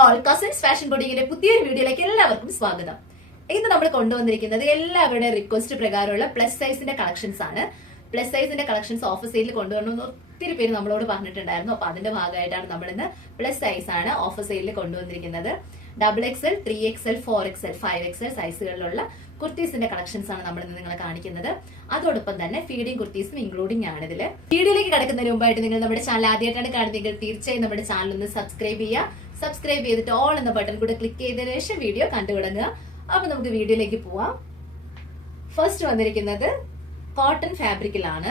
All cousins fashion ബോട്ടിക്കിന്റെ പുതിയൊരു വീഡിയോയിലേക്ക് എല്ലാവർക്കും സ്വാഗതം. ഇന്ന് നമ്മൾ കൊണ്ടുവന്നിരിക്കുന്നത് എല്ലാവരുടെ റിക്വസ്റ്റ് പ്രകാരമുള്ള പ്ലസ് സൈസിന്റെ കളക്ഷൻസ് ആണ്. പ്ലസ് സൈസിന്റെ കളക്ഷൻസ് ഓഫർ സെയിലിൽ കൊണ്ടുവരണമെന്ന് ഒത്തിരി പേര് നമ്മളോട് പറഞ്ഞിട്ടുണ്ടായിരുന്നു. അപ്പൊ അതിന്റെ ഭാഗമായിട്ടാണ് നമ്മൾ ഇന്ന് പ്ലസ് സൈസ് ആണ് ഓഫർ സെയിലിൽ കൊണ്ടുവന്നിരിക്കുന്നത്. XXL, 3XL, 4XL, 5XL സൈസുകളിലുള്ള കുർത്തീസിന്റെ collections ആണ് നമ്മൾ ഇന്ന് നിങ്ങളെ കാണിക്കുന്നത്. അതോടൊപ്പം തന്നെ ഫീഡിംഗ് കുർത്തീസും ഇൻക്ലൂഡിംഗ് ആണ് ഇതിൽ. വീഡിയോയിലേക്ക് കടക്കുന്നതിന് മുമ്പായിട്ട് നിങ്ങൾ നമ്മുടെ ചാനൽ ആദ്യമായിട്ടാണ് കാണുന്നതെങ്കിൽ തീർച്ചയായും നമ്മുടെ ചാനൽ ഒന്ന് സബ്സ്ക്രൈബ് ചെയ്യുക. സബ്സ്ക്രൈബ് ചെയ്തിട്ട് ഓൾ എന്ന ബട്ടൺ കൂടെ ക്ലിക്ക് ചെയ്തതിനു ശേഷം വീഡിയോ കണ്ടു തുടങ്ങുക. അപ്പൊ നമുക്ക് വീഡിയോയിലേക്ക് പോവാം. ഫസ്റ്റ് വന്നിരിക്കുന്നത് കോട്ടൺ ഫാബ്രിക്കിലാണ്,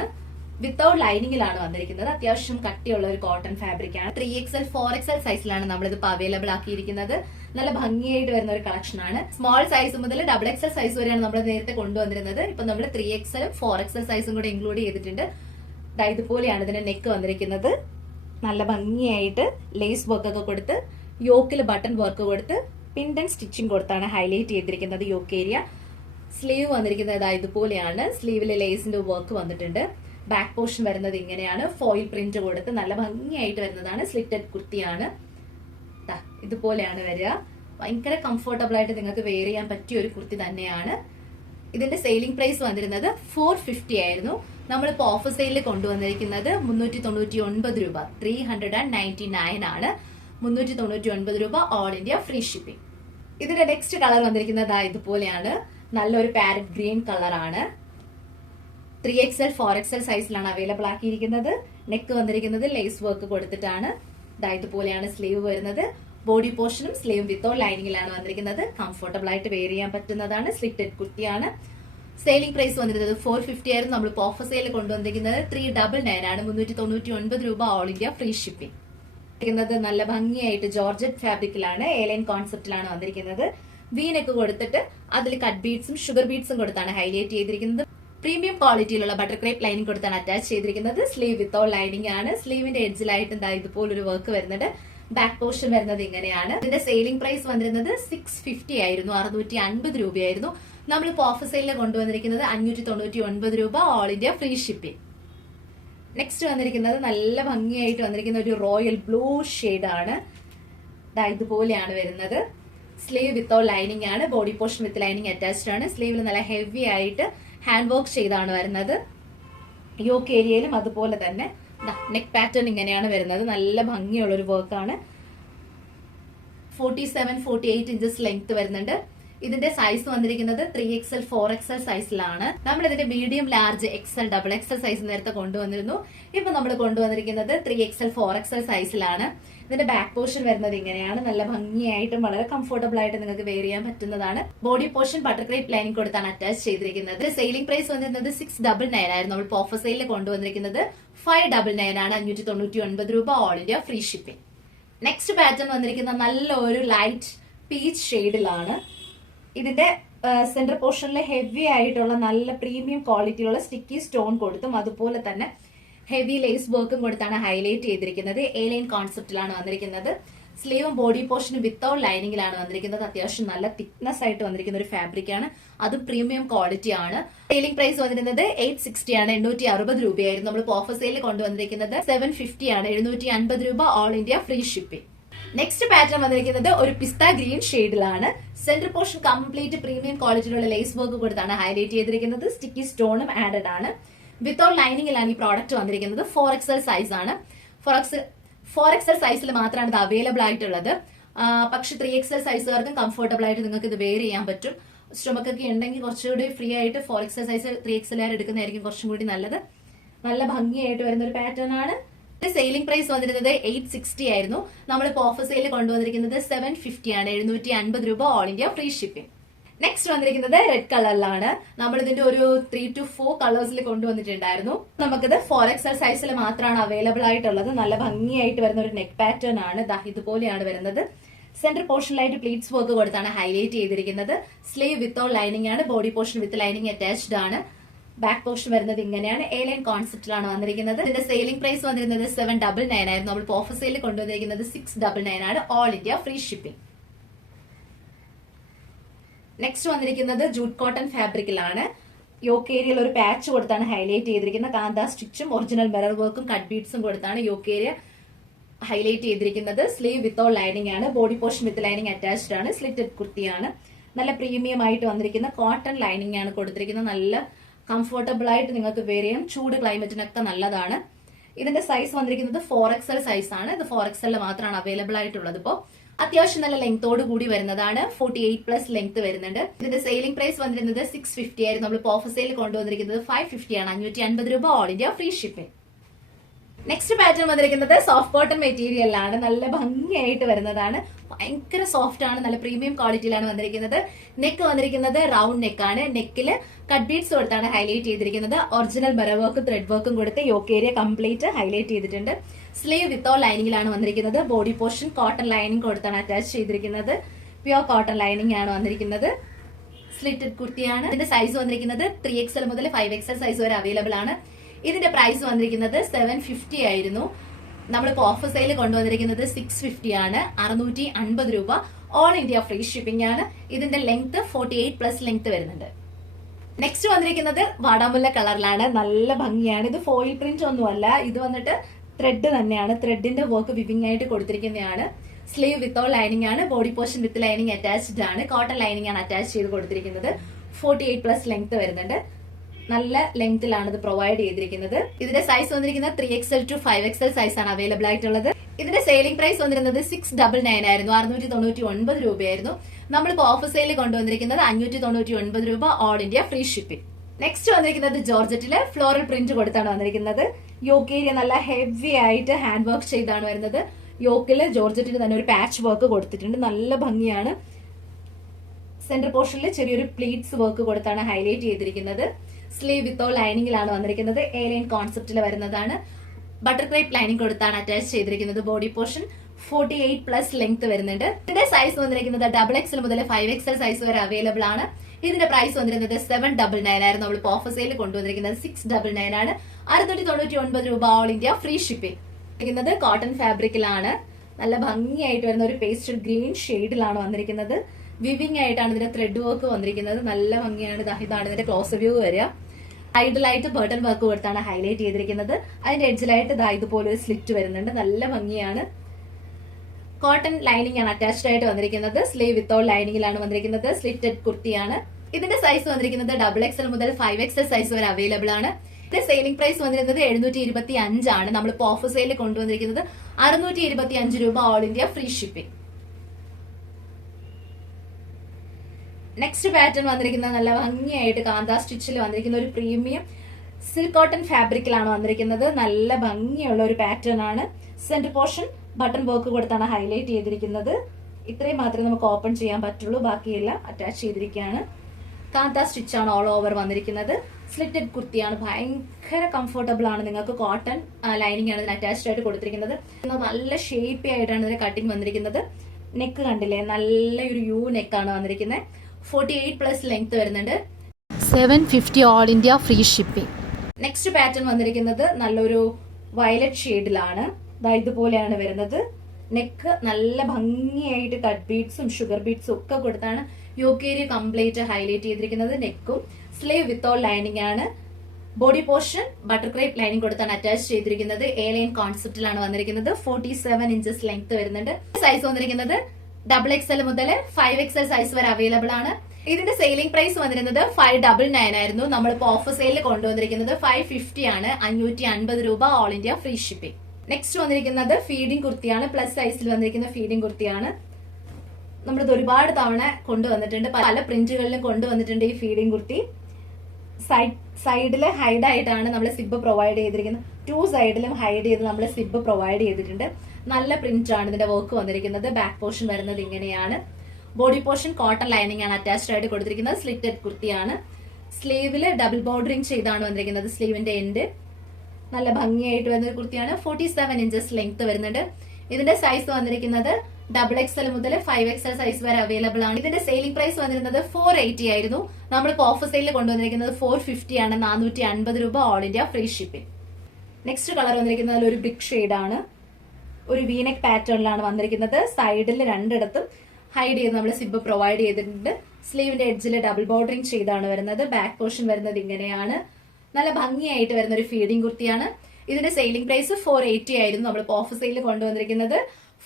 വിത്തൗട്ട് ലൈനിങ്ങിലാണ് വന്നിരിക്കുന്നത്. അത്യാവശ്യം കട്ടിയുള്ള ഒരു കോട്ടൺ ഫാബ്രിക് ആണ്. 3XL, 4XL സൈസിലാണ് നമ്മളിതിപ്പോ അവൈലബിൾ ആക്കിയിരിക്കുന്നത്. നല്ല ഭംഗിയായിട്ട് വരുന്ന ഒരു കളക്ഷൻ ആണ്. സ്മോൾ സൈസ് മുതൽ XXL സൈസ് വരെയാണ് നമ്മൾ നേരത്തെ കൊണ്ടുവന്നിരുന്നത്. ഇപ്പൊ നമ്മൾ 3XL, 4XL സൈസും കൂടെ ഇൻക്ലൂഡ് ചെയ്തിട്ടുണ്ട്. ഇതുപോലെയാണ് ഇതിന്റെ നെക്ക് വന്നിരിക്കുന്നത്. നല്ല ഭംഗിയായിട്ട് ലേസ് വർക്ക് ഒക്കെ കൊടുത്ത് യോക്കിൽ ബട്ടൺ വർക്ക് കൊടുത്ത് പിൻഡൻ സ്റ്റിച്ചിങ് കൊടുത്താണ് ഹൈലൈറ്റ് ചെയ്തിരിക്കുന്നത് യോക്ക് ഏരിയ. സ്ലീവ് വന്നിരിക്കുന്നത് ഇതുപോലെയാണ്. സ്ലീവിലെ ലേസിന്റെ വർക്ക് വന്നിട്ടുണ്ട്. ബാക്ക് പോർഷൻ വരുന്നത് ഇങ്ങനെയാണ്. ഫോയിൽ പ്രിന്റ് കൊടുത്ത് നല്ല ഭംഗിയായിട്ട് വരുന്നതാണ്. സ്ലിറ്റഡ് കുർത്തിയാണ്. ഇതുപോലെയാണ് വരിക. ഭയങ്കര കംഫർട്ടബിൾ ആയിട്ട് നിങ്ങൾക്ക് വെയർ ചെയ്യാൻ പറ്റിയ ഒരു കുർത്തി തന്നെയാണ്. ഇതിന്റെ സെയിലിംഗ് പ്രൈസ് വന്നിരുന്നത് 450 ആയിരുന്നു. നമ്മളിപ്പോ ഓഫർ സെയിലിൽ കൊണ്ടുവന്നിരിക്കുന്നത് 399 രൂപ, 399 ആണ്. 399 രൂപ, ഓൾ ഇന്ത്യ ഫ്രീ ഷിപ്പിംഗ്. ഇതിന്റെ നെക്സ്റ്റ് കളർ വന്നിരിക്കുന്നത് ഇതുപോലെയാണ്. നല്ലൊരു പാരറ്റ് ഗ്രീൻ കളർ ആണ്. 3XL, 4XL സൈസിലാണ് അവൈലബിൾ ആക്കിയിരിക്കുന്നത്. നെക്ക് വന്നിരിക്കുന്നത് ലേസ് വർക്ക് കൊടുത്തിട്ടാണ്. ഇതുപോലെയാണ് സ്ലീവ് വരുന്നത്. ബോഡി പോർഷനും സ്ലീവും വിത്തൗട്ട് ലൈനിങ്ങിലാണ് വന്നിരിക്കുന്നത്. കംഫർട്ടബിൾ ആയിട്ട് വെയർ ചെയ്യാൻ പറ്റുന്നതാണ്. സ്ലിറ്റഡ് കുർത്തിയാണ്. സെയിലിംഗ് പ്രൈസ് വന്നിരുന്നത് 450 ആയിരുന്നു. നമ്മളിപ്പോൾ ഓഫർ സെയിലിൽ കൊണ്ടുവന്നിരിക്കുന്നത് 399 ആണ്. 399 രൂപ, ഓൾ ഇന്ത്യ ഫ്രീ ഷിപ്പിംഗ്. നല്ല ഭംഗിയായിട്ട് ജോർജറ്റ് ഫാബ്രിക്കിലാണ്, എലൈൻ കോൺസെപ്റ്റിലാണ് വന്നിരിക്കുന്നത്. വി നെക്ക് കൊടുത്തിട്ട് അതിൽ കട്ട് ബീഡ്സും ഷുഗർ ബീഡ്സും കൊടുത്താണ് ഹൈലൈറ്റ് ചെയ്തിരിക്കുന്നത്. പ്രീമിയം ക്വാളിറ്റിയിലുള്ള ബട്ടർ ക്രേപ്പ് ലൈനിങ് കൊടുത്താണ് അറ്റാച്ച് ചെയ്തിരിക്കുന്നത്. സ്ലീവ് വിത്തൗട്ട് ലൈനിങ് ആണ്. സ്ലീവിന്റെ എഡ്ജിലായിട്ട് ഇതുപോലൊരു വർക്ക് വരുന്നുണ്ട്. ബാക്ക് പോർഷൻ വരുന്നത് ഇങ്ങനെയാണ്. ഇതിന്റെ സെയിലിംഗ് പ്രൈസ് വന്നിരുന്നത് 650 ആയിരുന്നു, 650 രൂപയായിരുന്നു. നമ്മളിപ്പോ ഓഫർ സെയിലിൽ കൊണ്ടുവന്നിരിക്കുന്നത് 599 രൂപ, all India free shipping. Next വന്നിരിക്കുന്നത് നല്ല ഭംഗിയായിട്ട് വന്നിരിക്കുന്ന ഒരു റോയൽ ബ്ലൂ ഷെയ്ഡ് ആണ്. ഇതുപോലെയാണ് വരുന്നത്. സ്ലീവ് വിത്തൗട്ട് ലൈനിങ് ആണ്. Body portion with lining attached ആണ്. സ്ലീവിൽ നല്ല ഹെവി ആയിട്ട് ഹാൻഡ് വർക്ക് ചെയ്താണ് വരുന്നത്. യോക്ക് ഏരിയയിലും അതുപോലെ തന്നെ നെക്ക് പാറ്റേൺ ഇങ്ങനെയാണ് വരുന്നത്. നല്ല ഭംഗിയുള്ള ഒരു വർക്കാണ്. 47, 48 ഇഞ്ചസ് ലെങ്ത് വരുന്നുണ്ട്. ഇതിന്റെ സൈസ് വന്നിരിക്കുന്നത് 3XL, 4XL സൈസിലാണ്. നമ്മൾ ഇതിന്റെ medium, large, XL, XXL size നേരത്തെ കൊണ്ടുവന്നിരുന്നു. ഇപ്പൊ നമ്മൾ കൊണ്ടുവന്നിരിക്കുന്നത് 3XL, 4XL സൈസിലാണ്. ഇതിന്റെ ബാക്ക് പോർഷൻ വരുന്നത് ഇങ്ങനെയാണ്. നല്ല ഭംഗിയായിട്ടും വളരെ കംഫർട്ടബിൾ ആയിട്ട് നിങ്ങൾക്ക് വെയർ ചെയ്യാൻ പറ്റുന്നതാണ്. Body portion butter crepe lining കൊടുത്താണ് അറ്റാച്ച് ചെയ്തിരിക്കുന്നത്. സെയിലിംഗ് പ്രൈസ് വന്നിരുന്നത് 699 ആയിരുന്നു. നമ്മൾ ഓഫർ സെയിലിൽ കൊണ്ടുവന്നിരിക്കുന്നത് 599 ആണ്. 599 രൂപ, all India free shipping. Next pattern വന്നിരിക്കുന്ന നല്ലൊരു ലൈറ്റ് പീച്ച് ഷെയ്ഡിലാണ്. ഇതിന്റെ സെന്റർ പോർഷനിൽ ഹെവി ആയിട്ടുള്ള നല്ല പ്രീമിയം ക്വാളിറ്റിയിലുള്ള സ്റ്റിക്കി സ്റ്റോൺ കൊടുത്തും അതുപോലെ തന്നെ ഹെവി ലേസ് വർക്കും കൊടുത്താണ് ഹൈലൈറ്റ് ചെയ്തിരിക്കുന്നത്. എലൈൻ കോൺസെപ്റ്റിലാണ് വന്നിരിക്കുന്നത്. സ്ലീവും ബോഡി പോർഷനും വിത്തൗട്ട് ലൈനിങ്ങിലാണ് വന്നിരിക്കുന്നത്. അത്യാവശ്യം നല്ല തിക്നെസ് ആയിട്ട് വന്നിരിക്കുന്ന ഒരു ഫാബ്രിക് ആണ്. അതും പ്രീമിയം ക്വാളിറ്റി ആണ്. സെയിലിംഗ് പ്രൈസ് വന്നിരുന്നത് 860 ആണ്, 860 രൂപയായിരുന്നു. നമ്മൾ ഓഫർ സെയിലിൽ കൊണ്ടുവന്നിരിക്കുന്നത് 750 ആണ്, 750 രൂപ, all India free shipping. Next pattern വന്നിരിക്കുന്നത് ഒരു പിസ്ത ഗ്രീൻ ഷെയ്ഡിലാണ്. സെന്റർ പോർഷൻ കംപ്ലീറ്റ് പ്രീമിയം ക്വാളിറ്റിയിലുള്ള ലേസ് വർക്ക് കൊടുത്താണ് ഹൈലൈറ്റ് ചെയ്തിരിക്കുന്നത്. സ്റ്റിക്കി സ്റ്റോണും ആഡഡ് ആണ്. വിത്തൗട്ട് ലൈനിങ്ങിലാണ് ഈ പ്രോഡക്റ്റ് വന്നിരിക്കുന്നത്. 4XL സൈസ് ആണ്. 4XL സൈസിൽ മാത്രമാണ് ഇത് അവൈലബിൾ ആയിട്ടുള്ളത്. പക്ഷെ 3XL സൈസുകാർക്കും കംഫർട്ടബിൾ ആയിട്ട് നിങ്ങൾക്ക് ഇത് വെയർ ചെയ്യാൻ പറ്റും. സ്tomach ഉണ്ടെങ്കിൽ കുറച്ചുകൂടി ഫ്രീ ആയിട്ട് 4XL സൈസ് 3XL എടുക്കുന്നതായിരിക്കും കുറച്ചും കൂടി നല്ലത്. നല്ല ഭംഗിയായിട്ട് വരുന്ന ഒരു പാറ്റേൺ ആണ്. സെയിലിംഗ് പ്രൈസ് വന്നിരുന്നത് 860 ആയിരുന്നു. നമ്മളിപ്പോ ഓഫർ സെയിലിൽ കൊണ്ടുവന്നിരിക്കുന്നത് 750 ആണ്, 750 രൂപ, all India free shipping. Next വന്നിരിക്കുന്നത് റെഡ് കളറിലാണ്. നമ്മൾ ഇതിന്റെ ഒരു 3 to 4 കളേഴ്സിൽ കൊണ്ടുവന്നിട്ടുണ്ടായിരുന്നു. നമുക്കിത് 4XL സൈസിൽ മാത്രമാണ് അവൈലബിൾ ആയിട്ടുള്ളത്. നല്ല ഭംഗിയായിട്ട് വരുന്ന ഒരു നെക്ക് പാറ്റേൺ ആണ്. ഇതുപോലെയാണ് വരുന്നത്. സെന്റർ പോർഷനിലായിട്ട് പ്ലീറ്റ്സ് വർക്ക് കൊടുത്താണ് ഹൈലൈറ്റ് ചെയ്തിരിക്കുന്നത്. സ്ലീവ് വിത്തൗട്ട് ലൈനിങ് ആണ്. Body portion with lining attached ആണ്. ബാക്ക് പോർഷൻ വരുന്നത് ഇങ്ങനെയാണ്. എലൈൻ കോൺസെപ്റ്റിലാണ് വന്നിരിക്കുന്നത്. ഇതിന്റെ സെയിലിംഗ് പ്രൈസ് വന്നിരുന്നത് 799 ആയിരുന്നു. നമ്മൾ ഓഫർ സെയിലിൽ കൊണ്ടുവന്നിരിക്കുന്നത് 699 ആണ്, all India free shipping. Next വന്നിരിക്കുന്നത് ജൂട്ട് കോട്ടൺ ഫാബ്രിക്കിലാണ്. യോക്ക് ഏരിയയിൽ ഒരു പാച്ച് കൊടുത്താണ് ഹൈലൈറ്റ് ചെയ്തിരിക്കുന്നത്. കാന്ത സ്റ്റിച്ചും ഒറിജിനൽ മിറർ വർക്കും കട്ട് ബീഡ്സും കൊടുത്താണ് യോക്ക് ഏരിയ ഹൈലൈറ്റ് ചെയ്തിരിക്കുന്നത് സ്ലീവ് വിത്തോ ലൈനിങ് ആണ്. Body portion with lining attached ആണ്. സ്ലിറ്റഡ് കുർത്തിയാണ്. നല്ല പ്രീമിയം ആയിട്ട് വന്നിരിക്കുന്ന കോട്ടൺ ലൈനിങ് ആണ് കൊടുത്തിരിക്കുന്നത്. നല്ല കംഫർട്ടബിൾ ആയിട്ട് നിങ്ങൾക്ക് വെയർ ചെയ്യാം. ചൂട് ക്ലൈമറ്റിനൊക്കെ നല്ലതാണ്. ഇതിന്റെ സൈസ് വന്നിരിക്കുന്നത് 4XL സൈസ് ആണ്. ഇത് 4XL മാത്രമാണ് അവൈലബിൾ ആയിട്ടുള്ളത്. ഇപ്പോൾ അത്യാവശ്യം നല്ല ലെങ്തോട് കൂടി വരുന്നതാണ്. 48+ ലെങ്ത് വരുന്നുണ്ട്. ഇതിന്റെ സെയിലിംഗ് പ്രൈസ് വന്നിരുന്നത് 650 ആയിരുന്നു. നമ്മൾ ഓഫർ സെയിൽ കൊണ്ടുവന്നിരിക്കുന്നത് 550 ആണ്. 550 രൂപ, all India free shipping. Next pattern വന്നിരിക്കുന്നത് സോഫ്റ്റ് കോട്ടൺ മെറ്റീരിയലാണ്. നല്ല ഭംഗിയായിട്ട് വരുന്നതാണ്. ഭയങ്കര സോഫ്റ്റ് ആണ്. നല്ല പ്രീമിയം ക്വാളിറ്റിയിലാണ് വന്നിരിക്കുന്നത്. നെക്ക് വന്നിരിക്കുന്നത് റൗണ്ട് നെക്ക് ആണ്. നെക്കില് കട്ട് ബീഡ്സ് കൊടുത്താണ് ഹൈലൈറ്റ് ചെയ്തിരിക്കുന്നത്. ഒറിജിനൽ മിറർ വർക്കും ത്രെഡ് വർക്കും കൊടുത്ത് യോക്ക് ഏരിയ കംപ്ലീറ്റ് ഹൈലൈറ്റ് ചെയ്തിട്ടുണ്ട്. സ്ലീവ് വിത്തോ ലൈനിങ്ങിലാണ് വന്നിരിക്കുന്നത്. ബോഡി പോർഷൻ കോട്ടൺ ലൈനിങ് കൊടുത്താണ് അറ്റാച്ച് ചെയ്തിരിക്കുന്നത്. പ്യുവർ കോട്ടൺ ലൈനിങ് ആണ് വന്നിരിക്കുന്നത്. സ്ലിറ്റഡ് കുർത്തിയാണ്. ഇതിന്റെ സൈസ് വന്നിരിക്കുന്നത് 3XL മുതൽ 5XL സൈസ് വരെ അവൈലബിൾ ആണ്. ഇതിന്റെ പ്രൈസ് വന്നിരിക്കുന്നത് 750 ആയിരുന്നു. നമ്മളിപ്പോ ഓഫർ സെയിൽ കൊണ്ടുവന്നിരിക്കുന്നത് 650 ആണ്. 650 രൂപ, ഓൾ ഇന്ത്യ ഫ്രീ ഷിപ്പിംഗ് ആണ്. ഇതിന്റെ ലെങ്ത് 48+ ലെങ്ത് വരുന്നുണ്ട്. നെക്സ്റ്റ് വന്നിരിക്കുന്നത് വാടാമുല്ല കളറിലാണ്. നല്ല ഭംഗിയാണ്. ഇത് ഫോയിൽ പ്രിന്റ് ഒന്നുമല്ല. ഇത് വന്നിട്ട് ത്രെഡ് തന്നെയാണ്. ത്രെഡിന്റെ വർക്ക് വിവിംഗ് ആയിട്ട് കൊടുത്തിരിക്കുന്നതാണ്. സ്ലീവ് വിത്തോ ലൈനിങ് ആണ്. Body portion with lining attached ആണ്. കോട്ടൺ ലൈനിങ് ആണ് അറ്റാച്ച് ചെയ്ത് കൊടുത്തിരിക്കുന്നത്. 48+ ലെങ്ത് വരുന്നുണ്ട്. നല്ല ലെങ്തിലാണ് ഇത് പ്രൊവൈഡ് ചെയ്തിരിക്കുന്നത്. ഇതിന്റെ സൈസ് വന്നിരിക്കുന്നത് 3XL to 5XL സൈസ് ആണ് അവൈലബിൾ ആയിട്ടുള്ളത്. ഇതിന്റെ സെയിലിംഗ് പ്രൈസ് വന്നിരുന്നത് 699 ആയിരുന്നു. 699 രൂപയായിരുന്നു. നമ്മളിപ്പോ ഓഫർ സെയിൽ കൊണ്ടുവന്നിരിക്കുന്നത് 599 രൂപ, all India free shipping. Next വന്നിരിക്കുന്നത് ജോർജറ്റില് ഫ്ലോറൽ പ്രിന്റ് കൊടുത്താണ് വന്നിരിക്കുന്നത്. യോക്ക് ഏരിയ നല്ല ഹെവി ആയിട്ട് ഹാൻഡ് വർക്ക് ചെയ്താണ് വരുന്നത്. യോക്കില് ജോർജറ്റിന് തന്നെ ഒരു പാച്ച് വർക്ക് കൊടുത്തിട്ടുണ്ട്. നല്ല ഭംഗിയാണ്. സെന്റർ പോർഷനിൽ ചെറിയൊരു പ്ലീറ്റ്സ് വർക്ക് കൊടുത്താണ് ഹൈലൈറ്റ് ചെയ്തിരിക്കുന്നത്. സ്ലീവ് വിത്തോ ലൈനിങ്ങിലാണ് വന്നിരിക്കുന്നത്. എ ലൈൻ കോൺസെപ്റ്റിൽ വരുന്നതാണ്. ബട്ടർ ക്രേപ്പ് ലൈനിങ് കൊടുത്താണ് അറ്റാച്ച് ചെയ്തിരിക്കുന്നത്. ബോഡി പോർഷൻ 48+ ലെങ്ത് വരുന്നുണ്ട്. ഇതിന്റെ സൈസ് വന്നിരിക്കുന്നത് XXL മുതൽ 5XL സൈസ് വരെ അവൈലബിൾ ആണ്. ഇതിന്റെ പ്രൈസ് വന്നിരുന്നത് 799 ആയിരുന്നു. നമ്മൾ ഓഫർ സെയിൽ കൊണ്ടുവന്നിരിക്കുന്നത് 699 ആണ്. 699 രൂപ, all India free shipping. Cotton ഫാബ്രിക്കിലാണ്. നല്ല ഭംഗിയായിട്ട് വരുന്ന ഒരു പേസ്റ്റൽ ഗ്രീൻ ഷെയ്ഡിലാണ് വന്നിരിക്കുന്നത്. വിവിംഗ് ആയിട്ടാണ് ഇതിന്റെ ത്രെഡ് വർക്ക് വന്നിരിക്കുന്നത്. നല്ല ഭംഗിയാണ്. ഇതാണ് ഇതിന്റെ ക്ലോസ് വ്യൂ വരിക. ഐഡലായിട്ട് ബട്ടൺ വർക്ക് കൊടുത്താണ് ഹൈലൈറ്റ് ചെയ്തിരിക്കുന്നത്. അതിന്റെ എഡ്ജിലായിട്ട് ഇതുപോലെ ഒരു സ്ലിറ്റ് വരുന്നുണ്ട്. നല്ല ഭംഗിയാണ്. കോട്ടൺ ലൈനിങ് ആണ് അറ്റാച്ച്ഡ് ആയിട്ട് വന്നിരിക്കുന്നത്. സ്ലീവ് വിത്തോ ലൈനിങ്ങിലാണ് വന്നിരിക്കുന്നത്. സ്ലിറ്റഡ് കുർത്തിയാണ്. ഇതിന്റെ സൈസ് വന്നിരിക്കുന്നത് XXL മുതൽ 5XL സൈസ് വരെ അവൈലബിൾ ആണ്. ഇതിന്റെ സെയിലിംഗ് പ്രൈസ് വന്നിരുന്നത് 725 ആണ്. നമ്മളിപ്പോ ഓഫർ സെയിൽ കൊണ്ടുവന്നിരിക്കുന്നത് 625 രൂപ, all India free shipping. Next pattern വന്നിരിക്കുന്നത് നല്ല ഭംഗിയായിട്ട് കാന്ത സ്റ്റിച്ചിൽ വന്നിരിക്കുന്ന ഒരു പ്രീമിയം സിൽക്ക് കോട്ടൺ ഫാബ്രിക്കിലാണ് വന്നിരിക്കുന്നത്. നല്ല ഭംഗിയുള്ള ഒരു പാറ്റേൺ ആണ്. സെന്റർ പോർഷൻ ബട്ടൺ വർക്ക് കൊടുത്താണ് ഹൈലൈറ്റ് ചെയ്തിരിക്കുന്നത്. ഇത്രയും മാത്രമേ നമുക്ക് ഓപ്പൺ ചെയ്യാൻ പറ്റുള്ളൂ. ബാക്കിയെല്ലാം അറ്റാച്ച് ചെയ്തിരിക്കുകയാണ്. കാന്ത സ്റ്റിച്ച് ആണ് ഓൾ ഓവർ വന്നിരിക്കുന്നത്. സ്ലിറ്റഡ് കുർത്തിയാണ്. ഭയങ്കര കംഫർട്ടബിൾ ആണ്. നിങ്ങൾക്ക് കോട്ടൺ ലൈനിങ് ആണ് ഇതിന് അറ്റാച്ച്ഡ് ആയിട്ട് കൊടുത്തിരിക്കുന്നത്. നല്ല ഷേപ്പി ആയിട്ടാണ് ഇതിന്റെ കട്ടിങ് വന്നിരിക്കുന്നത്. നെക്ക് കണ്ടില്ലേ, നല്ലൊരു യു നെക്കാണ് വന്നിരിക്കുന്നത്. 48+ ലെങ്ത് വരുന്നുണ്ട്. 750, all India free shipping. Next pattern വന്നിരിക്കുന്നത് നല്ലൊരു വയലറ്റ് ഷെയ്ഡിലാണ്. ഇതുപോലെയാണ് വരുന്നത്. നെക്ക് നല്ല ഭംഗിയായിട്ട് കട്ട് ബീഡ്സും ഷുഗർ ബീഡ്സും ഒക്കെ കൊടുത്താണ് യോക്ക് ഏരിയ കംപ്ലീറ്റ് ഹൈലൈറ്റ് ചെയ്തിരിക്കുന്നത്. നെക്കും സ്ലീവ് വിത്തോ ലൈനിങ് ആണ്. Body portion butter crepe lining കൊടുത്താണ് അറ്റാച്ച് ചെയ്തിരിക്കുന്നത്. എ ലൈൻ കോൺസെപ്റ്റിലാണ് വന്നിരിക്കുന്നത്. 47 ഇഞ്ചസ് ലെങ്ത് വരുന്നുണ്ട്. സൈസ് വന്നിരിക്കുന്നത് XXL മുതൽ 5XL സൈസ് വരെ അവൈലബിൾ ആണ്. ഇതിന്റെ സെയിലിംഗ് പ്രൈസ് വന്നിരുന്നത് 599 ആയിരുന്നു. നമ്മളിപ്പോ ഓഫർ സെയിൽ കൊണ്ടുവന്നിരിക്കുന്നത് 550 ആണ്. 550 രൂപ, all India free shipping. Next വന്നിരിക്കുന്നത് ഫീഡിംഗ് കുർത്തിയാണ്. പ്ലസ് സൈസിൽ വന്നിരിക്കുന്ന ഫീഡിംഗ് കുർത്തിയാണ്. നമ്മളിത് ഒരുപാട് തവണ കൊണ്ടുവന്നിട്ടുണ്ട്. പല പ്രിന്റുകളിലും കൊണ്ടുവന്നിട്ടുണ്ട് ഈ ഫീഡിംഗ് കുർത്തി. സൈഡില് ഹൈഡ് ആയിട്ടാണ് നമ്മൾ സിബ് പ്രൊവൈഡ് ചെയ്തിരിക്കുന്നത്. 2 സൈഡിലും ഹൈഡ് ചെയ്ത് നമ്മൾ സിബ് പ്രൊവൈഡ് ചെയ്തിട്ടുണ്ട്. നല്ല പ്രിന്റ് ആണ് ഇതിന്റെ വർക്ക് വന്നിരിക്കുന്നത്. ബാക്ക് പോർഷൻ വരുന്നത് ഇങ്ങനെയാണ്. ബോഡി പോർഷൻ കോട്ടൺ ലൈനിങ് ആണ് അറ്റാച്ച്ഡ് ആയിട്ട് കൊടുത്തിരിക്കുന്നത്. സ്ലിറ്റഡ് കുർത്തിയാണ്. സ്ലീവില് ഡബിൾ ബോർഡറിംഗ് ചെയ്താണ് വന്നിരിക്കുന്നത്. സ്ലീവിന്റെ എൻഡ് നല്ല ഭംഗിയായിട്ട് വരുന്ന കുർത്തിയാണ്. 47 ഇഞ്ചസ് ലെങ്ത് വരുന്നുണ്ട്. ഇതിന്റെ സൈസ് വന്നിരിക്കുന്നത് XXL മുതൽ 5XL സൈസ് വരെ അവൈലബിൾ ആണ്. ഇതിന്റെ സെയിലിംഗ് പ്രൈസ് വന്നിരുന്നത് 480 ആയിരുന്നു. നമ്മളിപ്പോ ഓഫർ സെയിലിൽ കൊണ്ടുവന്നിരിക്കുന്നത് 450 ആണ്. 450 രൂപ, all India free shipping. Next colour വന്നിരിക്കുന്നത് ഒരു ബ്രിക്ക് ഷെയ്ഡ് ആണ്. ഒരു വീനെക്ക് പാറ്റേണിലാണ് വന്നിരിക്കുന്നത്. സൈഡിൽ രണ്ടിടത്തും ഹൈഡ് ചെയ്ത് നമ്മൾ സിബ് പ്രൊവൈഡ് ചെയ്തിട്ടുണ്ട്. സ്ലീവിന്റെ എഡ്ജിൽ ഡബിൾ ബോർഡറിംഗ് ചെയ്താണ് വരുന്നത്. ബാക്ക് പോർഷൻ വരുന്നത് ഇങ്ങനെയാണ്. നല്ല ഭംഗിയായിട്ട് വരുന്ന ഒരു ഫീഡിംഗ് കുർത്തിയാണ്. ഇതിന്റെ സെയിലിംഗ് പ്രൈസ് 480 ആയിരുന്നു. നമ്മളിപ്പോൾ ഓഫർ സെയിലിൽ കൊണ്ടുവന്നിരിക്കുന്നത്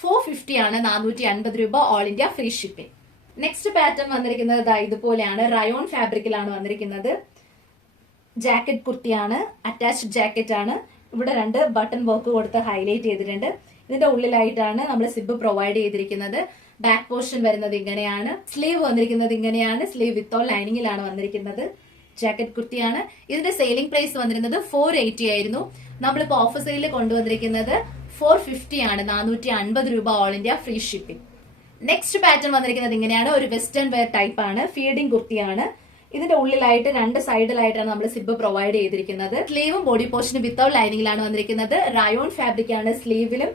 450 ആണ്. 450 രൂപ, all India free shipping. Next pattern വന്നിരിക്കുന്നത് ഇതുപോലെയാണ്. റയോൺ ഫാബ്രിക്കിലാണ് വന്നിരിക്കുന്നത്. ജാക്കറ്റ് കുർത്തിയാണ്, അറ്റാച്ച്ഡ് ജാക്കറ്റ് ആണ്. ഇവിടെ 2 ബട്ടൺ വർക്ക് കൊടുത്ത് ഹൈലൈറ്റ് ചെയ്തിട്ടുണ്ട്. ഇതിന്റെ ഉള്ളിലായിട്ടാണ് നമ്മൾ സിബ് പ്രൊവൈഡ് ചെയ്തിരിക്കുന്നത്. ബാക്ക് പോർഷൻ വരുന്നത് ഇങ്ങനെയാണ്. സ്ലീവ് വന്നിരിക്കുന്നത് ഇങ്ങനെയാണ്. സ്ലീവ് വിത്തൗട്ട് ലൈനിങ്ങിലാണ് വന്നിരിക്കുന്നത്. ജാക്കറ്റ് കുർത്തിയാണ്. ഇതിന്റെ സെയിലിംഗ് പ്രൈസ് വന്നിരുന്നത് 480 ആയിരുന്നു. നമ്മളിപ്പോ ഓഫർ സെയിലിൽ കൊണ്ടുവന്നിരിക്കുന്നത് 450 ആണ്. 450 രൂപ, all India free shipping. Next pattern വന്നിരിക്കുന്നത് ഇങ്ങനെയാണ്. ഒരു വെസ്റ്റേൺ വെയർ ടൈപ്പ് ആണ്. ഫീഡിംഗ് കുർത്തിയാണ്. ഇതിന്റെ ഉള്ളിലായിട്ട് 2 സൈഡിലായിട്ടാണ് നമ്മൾ സിബ് പ്രൊവൈഡ് ചെയ്തിരിക്കുന്നത്. സ്ലീവും ബോഡി പോർഷനും വിത്തൗട്ട് ലൈനിങ്ങിലാണ് വന്നിരിക്കുന്നത്. റയോൺ ഫാബ്രിക് ആണ്. സ്ലീവിലും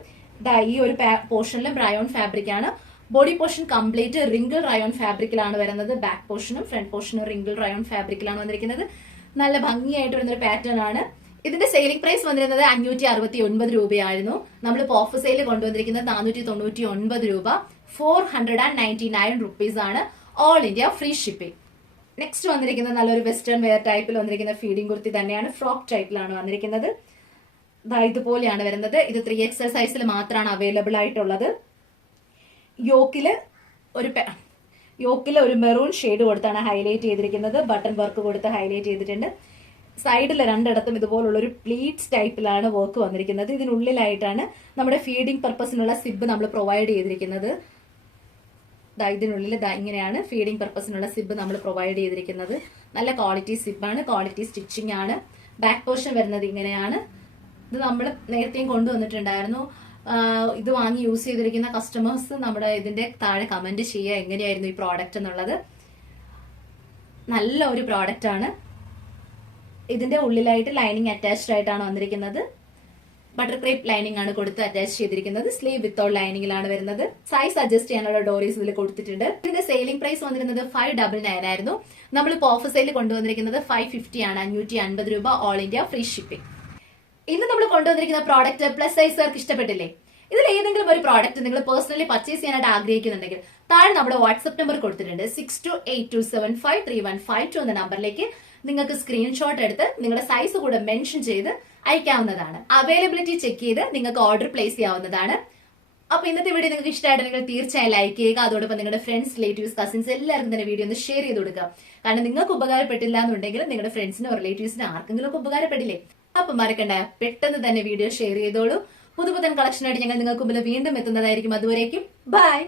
ഈ ഒരു പോർഷനിലും റയോൺ ഫാബ്രിക് ആണ്. Body portion complete wrinkle rayon ഫാബ്രിക്കിലാണ് വരുന്നത്. ബാക്ക് പോർഷനും ഫ്രണ്ട് പോർഷനും റിംഗിൾ റയോൺ ഫാബ്രിക്കിലാണ് വന്നിരിക്കുന്നത്. നല്ല ഭംഗിയായിട്ട് വരുന്ന ഒരു പാറ്റേൺ ആണ്. ഇതിന്റെ സെയിലിംഗ് പ്രൈസ് വന്നിരുന്നത് 569 രൂപയായിരുന്നു. നമ്മളിപ്പോൾ ഓഫർ സെയിൽ കൊണ്ടുവന്നിരിക്കുന്നത് 499 രൂപ, 499 റുപ്പീസ് ആണ്. All India free shipping. Next വന്നിരിക്കുന്നത് നല്ലൊരു വെസ്റ്റേൺ വെയർ ടൈപ്പിൽ വന്നിരിക്കുന്ന ഫീഡിംഗ് കുർത്തി തന്നെയാണ്. ഫ്രോക്ക് ടൈപ്പിലാണ് വന്നിരിക്കുന്നത്. ഇതുപോലെയാണ് വരുന്നത്. ഇത് 3XL സൈസിൽ മാത്രമാണ് അവൈലബിൾ ആയിട്ടുള്ളത്. യോക്കില് ഒരു മെറൂൺ ഷെയ്ഡ് കൊടുത്താണ് ഹൈലൈറ്റ് ചെയ്തിരിക്കുന്നത്. ബട്ടൺ വർക്ക് കൊടുത്ത് ഹൈലൈറ്റ് ചെയ്തിട്ടുണ്ട്. സൈഡിൽ 2 ഇതുപോലുള്ള ഒരു പ്ലീറ്റ്സ് ടൈപ്പിലാണ് വർക്ക് വന്നിരിക്കുന്നത്. ഇതിനുള്ളിലായിട്ടാണ് നമ്മുടെ ഫീഡിംഗ് പർപ്പസിനുള്ള സിബ് നമ്മൾ പ്രൊവൈഡ് ചെയ്തിരിക്കുന്നത്. ഇതിനുള്ളിൽ ഇങ്ങനെയാണ് ഫീഡിംഗ് പർപ്പസിനുള്ള സിബ് നമ്മൾ പ്രൊവൈഡ് ചെയ്തിരിക്കുന്നത്. നല്ല ക്വാളിറ്റി സിബാണ്, ക്വാളിറ്റി സ്റ്റിച്ചിങ് ആണ്. ബാക്ക് പോർഷൻ വരുന്നത് ഇങ്ങനെയാണ്. ഇത് നമ്മൾ നേരത്തെയും കൊണ്ടുവന്നിട്ടുണ്ടായിരുന്നു. ഇത് വാങ്ങി യൂസ് ചെയ്തിരിക്കുന്ന കസ്റ്റമേഴ്സ് നമ്മുടെ ഇതിന്റെ താഴെ കമന്റ് ചെയ്യുക എങ്ങനെയായിരുന്നു ഈ പ്രോഡക്റ്റ് എന്നുള്ളത്. നല്ല ഒരു പ്രോഡക്റ്റ് ആണ്. ഇതിന്റെ ഉള്ളിലായിട്ട് ലൈനിങ് അറ്റാച്ച്ഡ് ആയിട്ടാണ് വന്നിരിക്കുന്നത്. ബട്ടർ ക്രേപ്പ് ലൈനിങ് ആണ് കൊടുത്ത് അറ്റാച്ച് ചെയ്തിരിക്കുന്നത്. സ്ലീവ് വിത്തൗട്ട് ലൈനിങ്ങിലാണ് വരുന്നത്. സൈസ് അഡ്ജസ്റ്റ് ചെയ്യാനുള്ള ഡോറീസ് ഇതിൽ കൊടുത്തിട്ടുണ്ട്. ഇതിന്റെ സെയിലിംഗ് പ്രൈസ് വന്നിരുന്നത് 599 ആയിരുന്നു. നമ്മളിപ്പോൾ ഓഫർ സെയിൽ കൊണ്ടുവന്നിരിക്കുന്നത് 550 ആണ്. 550 രൂപ, ഓൾ ഇന്ത്യ ഫ്രീ ഷിപ്പിംഗ്. ഇന്ന് നമ്മൾ കൊണ്ടുവന്നിരിക്കുന്ന പ്രോഡക്റ്റ് പ്ലസ് സൈസുകാർക്ക് ഇഷ്ടപ്പെട്ടില്ലേ? ഇതിൽ ഏതെങ്കിലും ഒരു പ്രോഡക്റ്റ് നിങ്ങൾ പേഴ്സണലി പർച്ചേസ് ചെയ്യാനായിട്ട് ആഗ്രഹിക്കുന്നുണ്ടെങ്കിൽ താഴെ നമ്മുടെ വാട്സ്ആപ്പ് നമ്പർ കൊടുത്തിട്ടുണ്ട്. 6282753152 എന്ന നമ്പറിലേക്ക് നിങ്ങൾക്ക് സ്ക്രീൻഷോട്ട് എടുത്ത് നിങ്ങളുടെ സൈസ് കൂടെ മെൻഷൻ ചെയ്ത് അയക്കാവുന്നതാണ്. അവൈലബിലിറ്റി ചെക്ക് ചെയ്ത് നിങ്ങൾക്ക് ഓർഡർ പ്ലേസ് ചെയ്യാവുന്നതാണ്. അപ്പൊ ഇന്നത്തെ വീഡിയോ നിങ്ങൾക്ക് ഇഷ്ടമായിട്ടുണ്ടെങ്കിൽ തീർച്ചയായും ലൈക്ക് ചെയ്യുക. അതോടൊപ്പം നിങ്ങളുടെ ഫ്രണ്ട്സ്, റിലേറ്റീവ്സ്, കസിൻസ് എല്ലാവർക്കും തന്നെ വീഡിയോ ഒന്ന് ഷെയർ ചെയ്ത് കൊടുക്കുക. കാരണം നിങ്ങൾക്ക് ഉപകാരപ്പെട്ടില്ല എന്നുണ്ടെങ്കിൽ നിങ്ങളുടെ ഫ്രണ്ട്സിനോ റിലേറ്റീവ്സിനോ ആർക്കെങ്കിലും ഉപകാരപ്പെടില്ലേ? അപ്പൊ മറക്കണ്ട, പെട്ടെന്ന് തന്നെ വീഡിയോ ഷെയർ ചെയ്തോളൂ. പുതുപുത്തൻ കളക്ഷനായിട്ട് ഞങ്ങൾ നിങ്ങൾക്ക് മുമ്പിൽ വീണ്ടും എത്തുന്നതായിരിക്കും. അതുവരേക്കും ബൈ.